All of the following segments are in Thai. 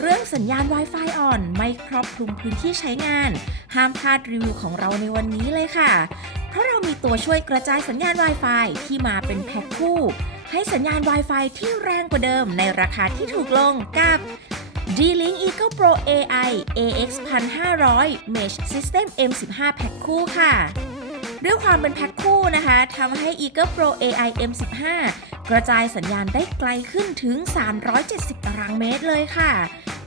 เรื่องสัญญาณ Wi-Fi อ่อน ไม่ครอบคลุมพื้นที่ใช้งาน ห้ามพลาดรีวิวของเราในวันนี้เลยค่ะ เพราะเรามีตัวช่วยกระจายสัญญาณ Wi-Fi ที่มาเป็นแพ็คคู่ ให้สัญญาณ Wi-Fi ที่แรงกว่าเดิมในราคาที่ถูกลงกับ D-Link Eagle Pro AI AX 1500 Mesh System M15 แพ็คคู่ค่ะ ด้วยความเป็นแพ็คคู่นะคะทำให้ Eagle Pro AI M15 กระจายสัญญาณได้ไกลขึ้นถึง 370 ตารางเมตรเลยค่ะ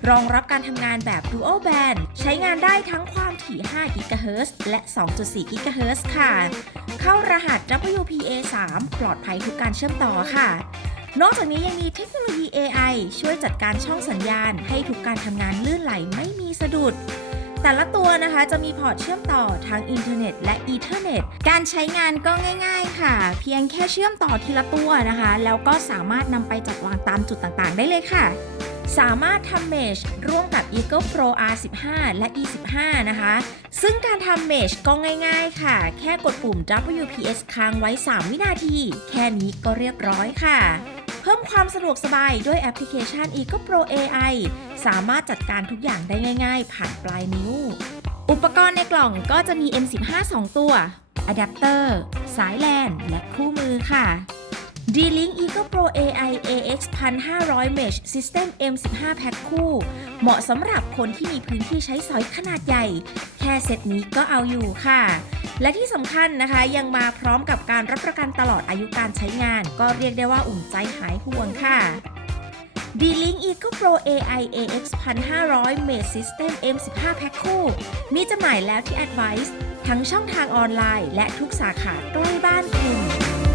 รองรับการทำงานแบบ Dual Band ใช้งานได้ทั้งความถี่ 5 GHz และ 2.4 GHz ค่ะ เข้ารหัส WPA3 ปลอดภัยทุกการเชื่อมต่อค่ะ นอกจากนี้ยังมีเทคโนโลยี AI ช่วยจัดการช่องสัญญาณให้ทุกการทำงานลื่นไหลไม่มีสะดุด แต่ละตัวนะคะจะมีพอร์ตเชื่อมต่อทั้งอินเทอร์เน็ตและอีเทอร์เน็ต การใช้งานก็ง่ายๆค่ะ เพียงแค่เชื่อมต่อทีละตัวนะคะ แล้วก็สามารถนำไปจัดวางตามจุดต่างๆ ได้เลยค่ะ สามารถทำเมชร่วมกับ Eagle Pro R15 และ E15 นะคะ ซึ่งการทำเมชก็ง่ายๆค่ะ แค่กดปุ่ม WPS ค้างไว้ 3 วินาที แค่นี้ก็เรียบร้อยค่ะ เพิ่มความสะดวกสบายด้วยแอปพลิเคชัน Eagle Pro AI สามารถจัดการทุกอย่างได้ง่าย ๆ ผ่านปลายนิ้ว อุปกรณ์ในกล่องก็จะมี M15 2 ตัวอะแดปเตอร์สายแลนและคู่มือค่ะ D-Link Eagle Pro AI AX 1500 Mesh System M15 แพ็คคู่ เหมาะสำหรับคนที่มีพื้นที่ใช้สอยขนาดใหญ่ แค่เซตนี้ก็เอาอยู่ค่ะ และที่สำคัญนะคะยังมาพร้อมกับการรับประกันตลอดอายุการใช้งาน ก็เรียกได้ว่าอุ่นใจหายห่วงค่ะ D-Link EcoPro AI AX 1500 Mesh System M15 แพ็คคู่มีจำหน่ายแล้วที่ Advice ทั้งช่องทางออนไลน์ และทุกสาขาใกล้บ้านคุณ